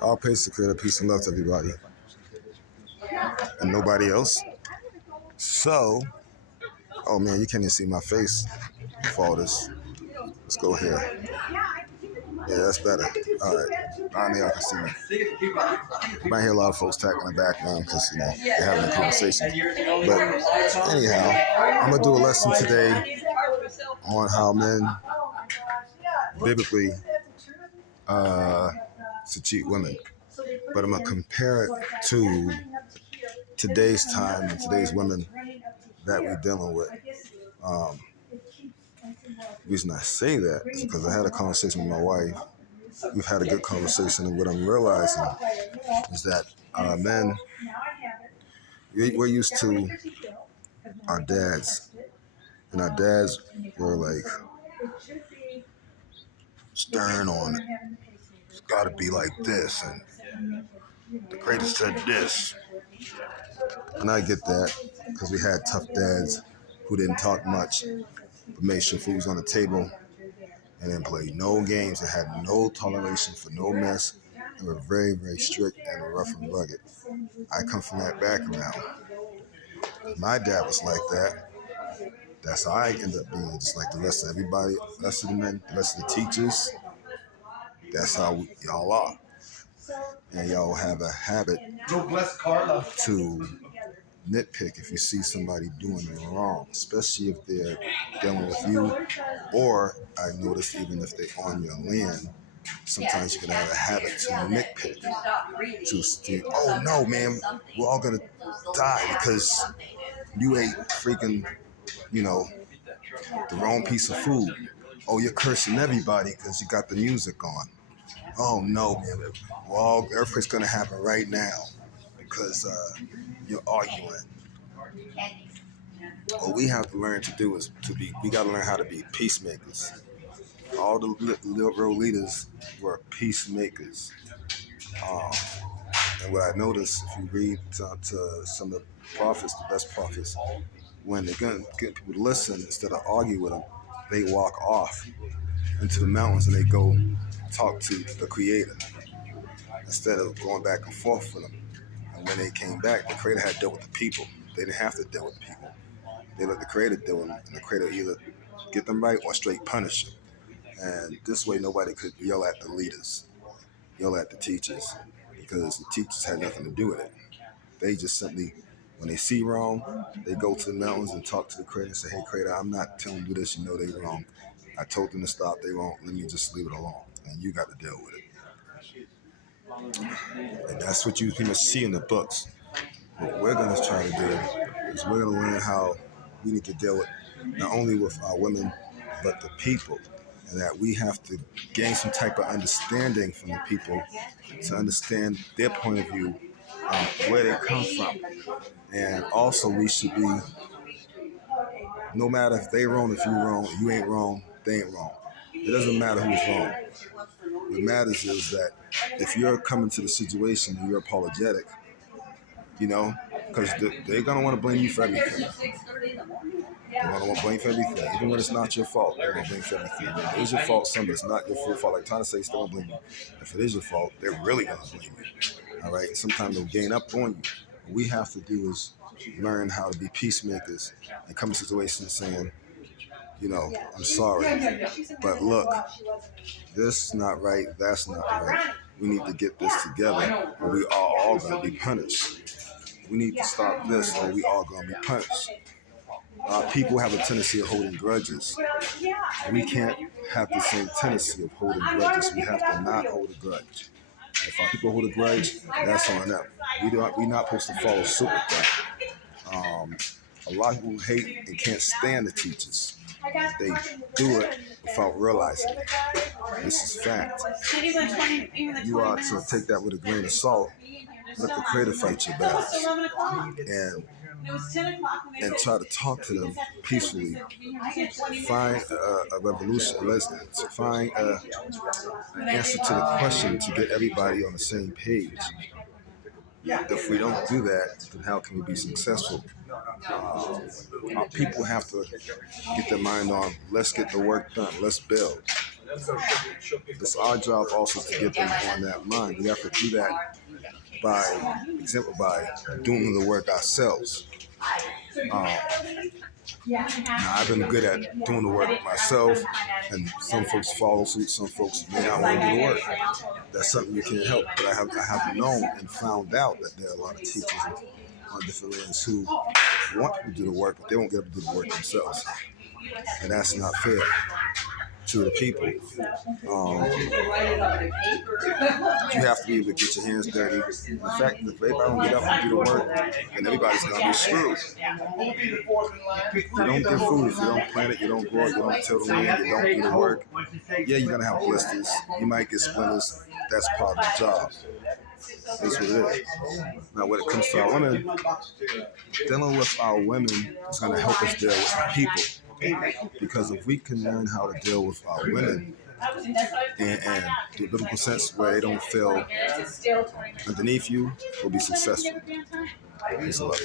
All praise to Creator, peace and love to everybody, and nobody else. So, oh man, you can't even see my face for all this. Let's go here. Yeah, that's better. All right, now y'all can see me. You might hear a lot of folks talking in the background because they're having a conversation. But anyhow, I'm gonna do a lesson today on how men biblically to cheat women, but I'm gonna compare it to today's time and today's women that we're dealing with. Um, the reason I say that is because I had a conversation with my wife. We've had a good conversation, and what I'm realizing is that men, we're used to our dads, and our dads were like stern on it. It's got to be like this, and the greatest said this. And I get that because we had tough dads who didn't talk much, but made sure food was on the table and then played no games and had no toleration for no mess and were very, very strict and rough and rugged. I come from that background. My dad was like that. That's how I end up being, just like the rest of everybody, the rest of the men, the rest of the teachers. That's how y'all are. And y'all have a habit to nitpick if you see somebody doing it wrong, especially if they're dealing with you, or I notice even if they're on your land, sometimes you can have a habit to nitpick, to think, oh no, man, we're all gonna die because you ate freaking, the wrong piece of food. Oh, you're cursing everybody because you got the music on. Oh no, man, earthquake's gonna happen right now because you're arguing. What we have to learn to do is we got to learn how to be peacemakers. All the liberal leaders were peacemakers. Um, and what I noticed, if you read to some of the prophets, the best prophets, when they're going to get people to listen, instead of argue with them, they walk off into the mountains and they go talk to the Creator instead of going back and forth with them. And when they came back, the Creator had dealt with the people. They didn't have to deal with the people. They let the Creator deal with them, and the Creator either get them right or straight punish them. And this way, nobody could yell at the leaders, yell at the teachers, because the teachers had nothing to do with it. They just simply, when they see wrong, they go to the mountains and talk to the Creator and say, hey, Creator, I'm not telling you this. You know they wrong. I told them to stop. They wrong. Let me just leave it alone. And you got to deal with it. And that's what you pretty much see in the books. What we're going to try to do is we're going to learn how we need to deal with not only with our women, but the people. And that we have to gain some type of understanding from the people to understand their point of view, where they come from. And also we should be, no matter if they wrong, if you wrong, you ain't wrong, they ain't wrong. It doesn't matter who's wrong. What matters is that if you're coming to the situation and you're apologetic, because they're going to want to blame you for everything. They're going to want to blame for everything. Even when it's not your fault, they're going to blame for everything. If it is your fault, some of it's not your full fault. Like Tana says, still going to blame you. If it is your fault, they're really going to blame you. All right? Sometimes they'll gain up on you. What we have to do is learn how to be peacemakers and come to situations saying, I'm sorry, but look, this is not right, that's not right. We need to get this together or we are all going to be punished. We need to stop this or we are going to be punished. People have a tendency of holding grudges. We can't have the same tendency of holding grudges. We have to not hold a grudge. If our people hold a grudge, that's on them. We're not supposed to follow suit with that. A lot of people hate and can't stand the teachers. They do it without realizing it. This is fact. You are to take that with a grain of salt. Let the Creator fight your battles. And try to talk to them peacefully. Find a revolution. Let's find an answer to the question to get everybody on the same page. If we don't do that, then how can we be successful? Our people have to get their mind on, let's get the work done, let's build. It's our job also to get them on that mind. We have to do that by doing the work ourselves. Um, Now, I've been good at doing the work myself, and some folks follow suit. Some folks may not want to do the work. That's something you can't help. But I have known and found out that there are a lot of teachers on different lands who want to do the work, but they won't get up to do the work themselves, and that's not fair to the people. You have to be able to get your hands dirty. The fact that if everybody don't get up and do the work, then everybody's gonna be screwed. You don't get food if you don't plant it, you don't grow it, you don't till the land, you don't do the work. Yeah, you're gonna have blisters. You might get splinters. That's part of the job. That's what it is. Now, when it comes to our women, dealing with our women is going to help us deal with people. Because if we can learn how to deal with our women and the biblical sense where they don't feel underneath you, we'll be successful. Peace and love.